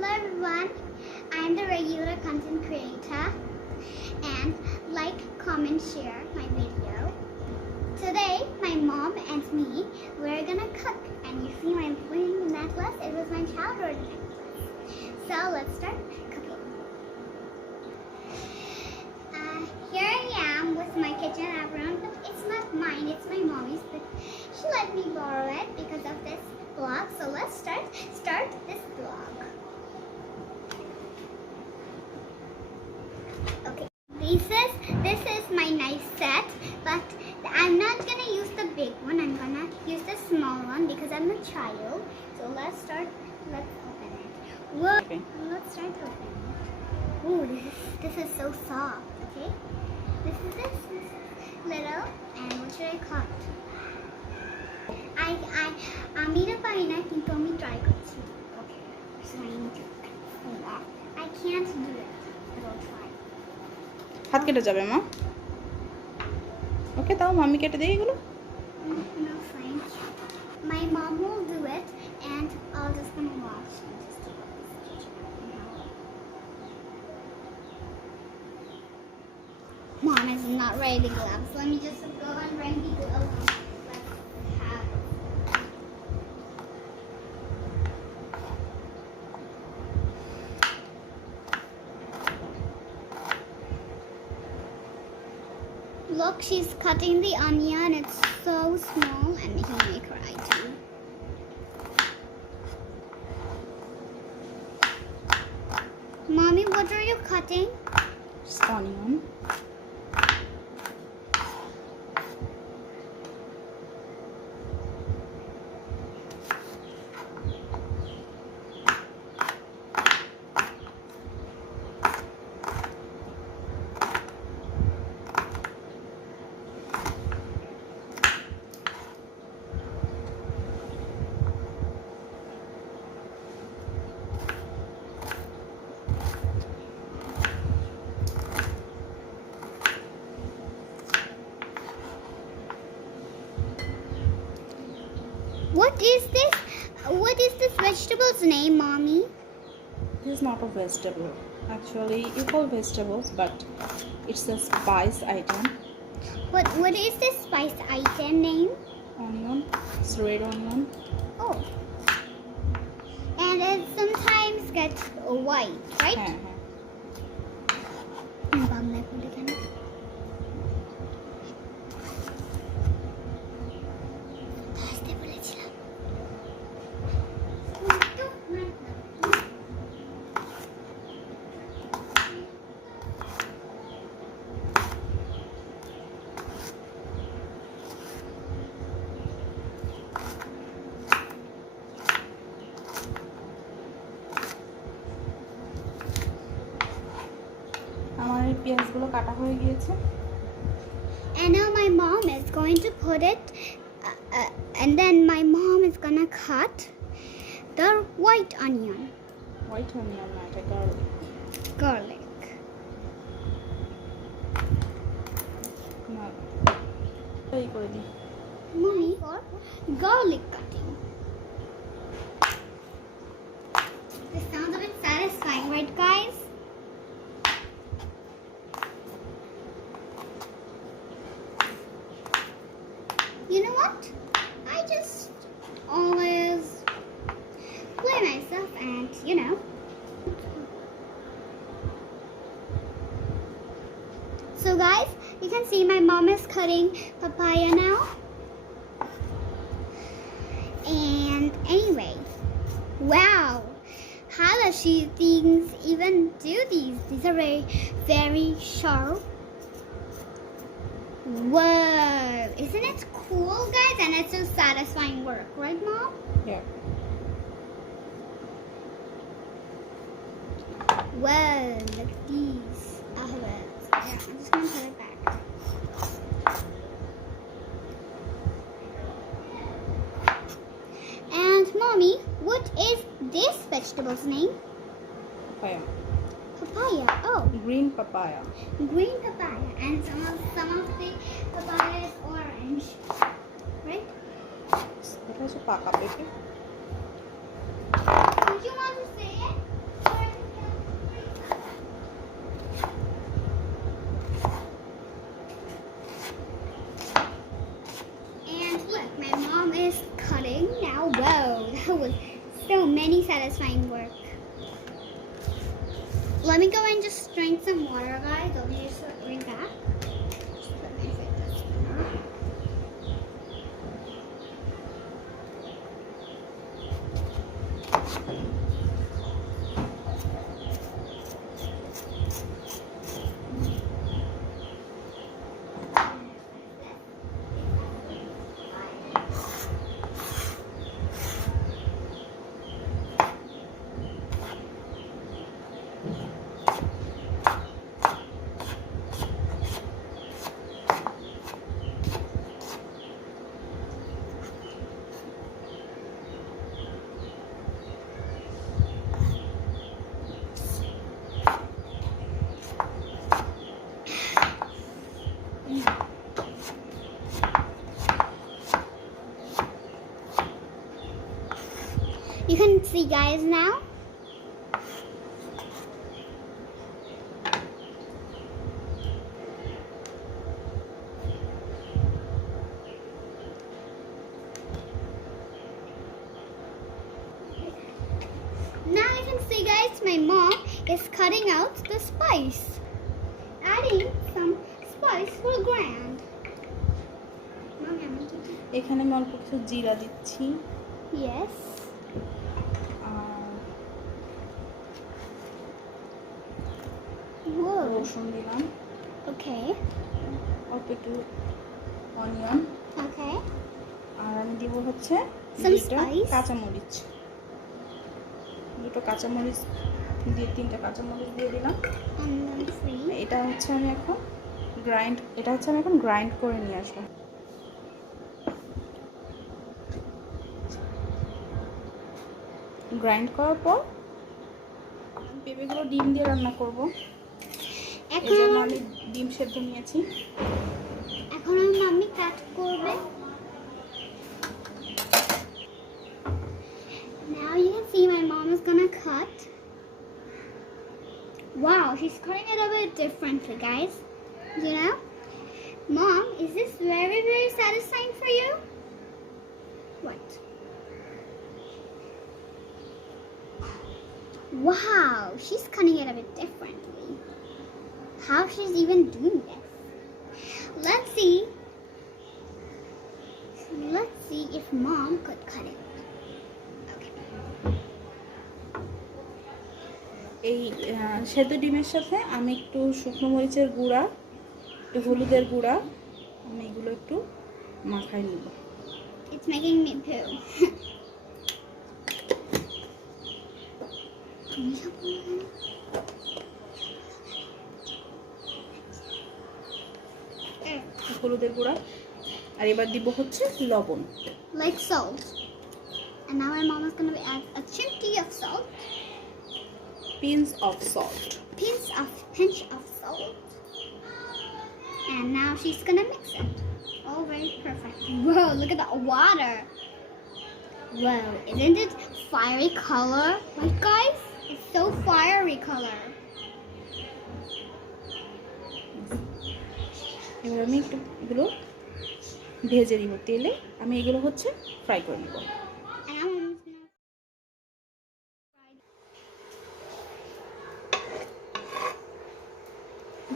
Hello everyone, I'm the regular content creator, and like, comment, share my video. Today my mom and me, we're gonna cook, and you see my ring necklace, it was my childhood necklace. So let's start cooking. Here I am with my kitchen apron, but it's not mine, it's my mommy's, but she let me borrow it because of this vlog. So let's start this vlog. Okay, this is my knife set, but I'm not gonna use the big one. I'm gonna use the small one because I'm a child. So let's open it. Whoa, okay. Let's start opening it. Ooh, this is so soft. Okay, this is little, and what should I cut? আমি এটা পারি না, কিন্তু আমি try করছি. Okay, so I need to do that. I can't do it, but I'll try. হাত কেটে যাবে মা। ওকে, তাও মাম্মি কেটে দেই এগুলো। No thanks. My mom will do it, and I'll just gonna watch and just do this. Mom is not wearing the gloves. Let me just go and bring the gloves. Look, she's cutting the onion. It's so small and making me cry too. Mommy, what are you cutting? Just onion. What is this vegetable's name, Mommy? This is not a vegetable. Actually, you call vegetables, but it's a spice item. What is this spice item name? Onion. It's red onion. Oh. And it sometimes gets white, right? Bangla food again. আমার এই পেঁয়াজগুলো কাটা হয়ে গিয়েছে। And now my mom is going to put it, and then my mom is gonna cut the white onion. White onion, not a garlic. Garlic. না, এই করে দিই। Mommy, for garlic cutting. This sounds a bit satisfying, right, guys? You know what? I just always play myself and, you know. So guys, you can see my mom is cutting papaya now. And anyway, wow. How does she things even do these? These are very, very sharp. Whoa, isn't it cool, guys? And it's so satisfying work, right, Mom? Yeah. Whoa, look at these. Yeah, I'm just gonna put it back. And Mommy, what is this vegetable's name? Papaya. Papaya. Oh, Green papaya. green papaya, and some of the papaya is orange, right? এটা হচ্ছে পাকা পেঁপে। Don't you want to say it? satisfying work. Let me go and just drink some water, guys. Let me just bring back. Just put my favorite spinner. You can see, guys, now. Now you can see, guys, my mom is cutting out the spice. Adding some spice for grand. এখানে আমি অল্প কিছু জিরা দিচ্ছি। Yes. Whoa. রসুন দিলাম। Okay. অল্প একটু অনিয়ন। Okay. আর আমি দিব হচ্ছে Some দুটো spice. কাঁচামরিচ। দুটো কাঁচামরিচ দিয়ে 3টা কাঁচামরিচ দিয়ে দিলাম। And then free. এটা হচ্ছে আমি এখন গ্রাইন্ড করে নিয়ে আসবো। গ্রাইন্ড করার পর পেঁপেগুলো ডিম দিয়ে রান্না করব। এর জন্য আমি ডিম সেদ্ধ নিয়েছি। এখন আমার মাম্মি কাট করবে। Now you can see my mom is gonna cut. Wow, she's cutting it a bit differently, guys. You know? Mom, is this very, very satisfying for you? What? Wow, she's cutting it a bit differently. How she's even doing this? Let's see if Mom could cut it. Okay. এই সেদ্ধ ডিমের সাথে আমি একটু শুকনো মরিচের গুঁড়া, একটু হলুদের গুঁড়া, আমি এগুলো একটু মাখাই নিব। It's making me poo. হলুদের গুঁড়া আর এবার দিব হচ্ছে লবণ। Like salt. And now my mom is going to add a chimney of salt. Pinch of salt. Pinch of salt. And now she's going to mix it. All very perfect. Whoa, look at that water. Whoa, isn't it fiery color? Right, guys? It's so fiery color. এবার আমি একটু এগুলো ভেজে নিব তেলে। আমি এগুলো হচ্ছে ফ্রাই করে নিব।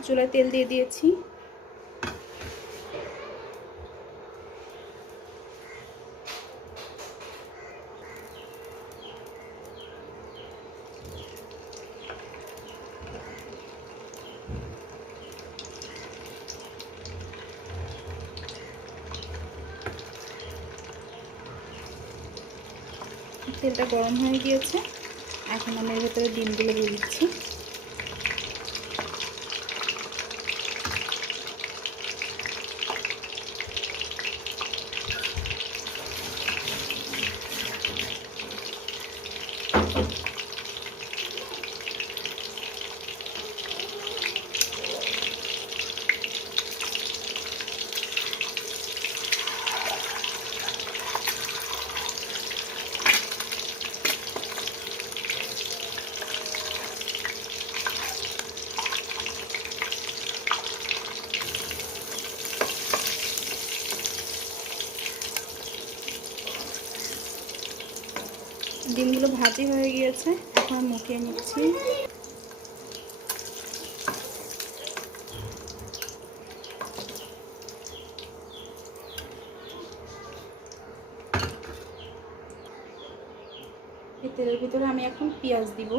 চুলায় তেল দিয়ে দিয়েছি। তেলটা গরম হয়ে গিয়েছে। এখন আমি এর ভেতরে ডিমগুলো দিয়ে দিচ্ছি। ডিমগুলো ভাজি হয়ে গিয়েছে, এখন মুখিয়ে নিচ্ছি। এই তেলের ভিতরে আমি এখন পেঁয়াজ দিব।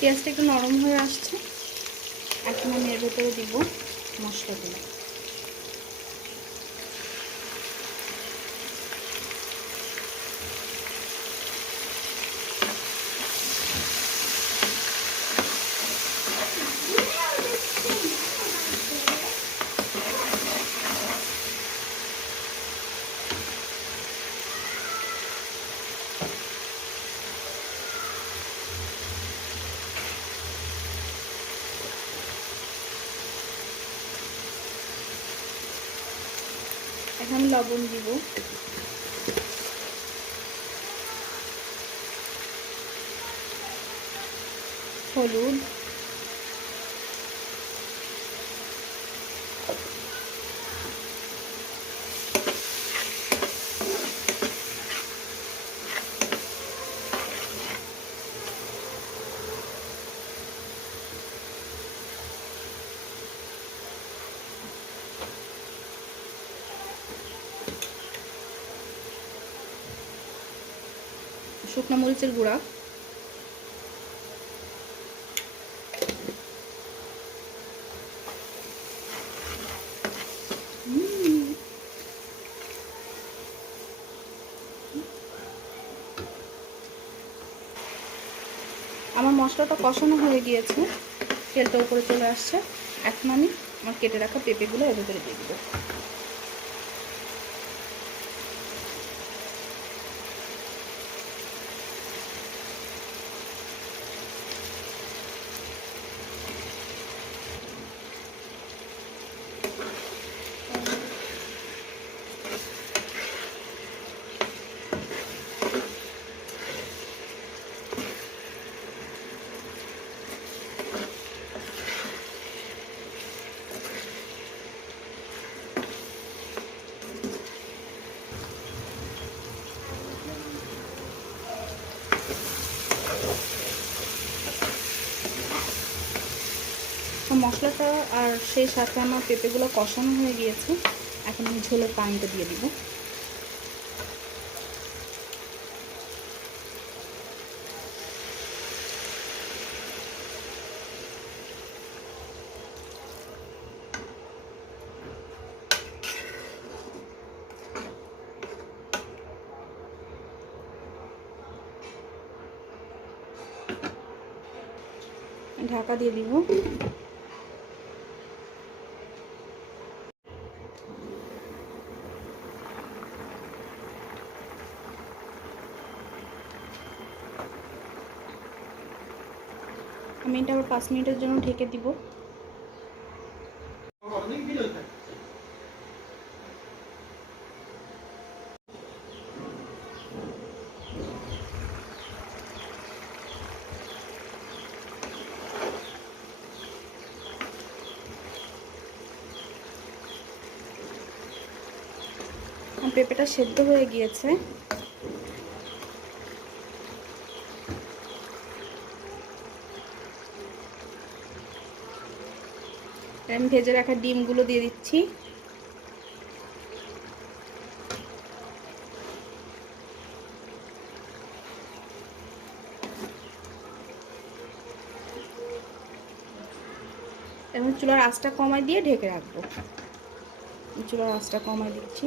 পেঁয়াজটা একটু নরম হয়ে আসছে, এখন আমি এর ভেতরে দিব মশলাগুলো। এখন আমি লবণ দিব, হলুদ, শুকনো মরিচের গুঁড়া, আমার মশলাটা কষানো হয়ে গিয়েছে, তেলটা উপরে চলে আসছে। এখন আমি আমার কেটে রাখা পেঁপেগুলো এর ভেতরে দিয়ে দেবো। মশলাটা আর সেই সাথে আমার পেঁপেগুলো কষানো হয়ে গিয়েছে, এখন আমি ঝোলের পানিটা দিয়ে দিব। ঢাকা দিয়ে দিব। আমি এটা আবার 5 মিনিটের জন্য ঢেকে দিব। পেঁপেটা সেদ্ধ হয়ে গিয়েছে, আমি ভেজে রাখা ডিমগুলো দিয়ে দিচ্ছি। এবং চুলার আঁচটা কমাই দিয়ে ঢেকে রাখবো। চুলার আঁচটা কমাই দিচ্ছি।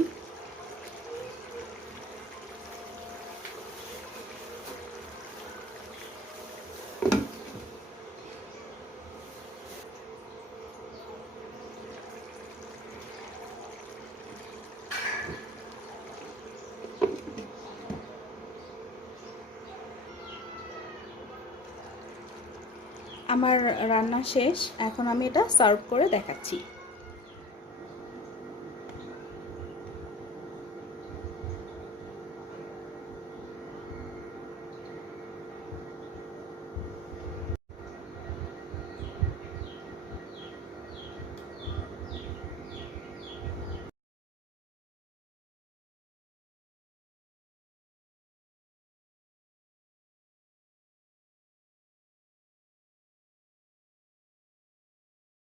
আমার রান্না শেষ, এখন আমি এটা সার্ভ করে দেখাচ্ছি।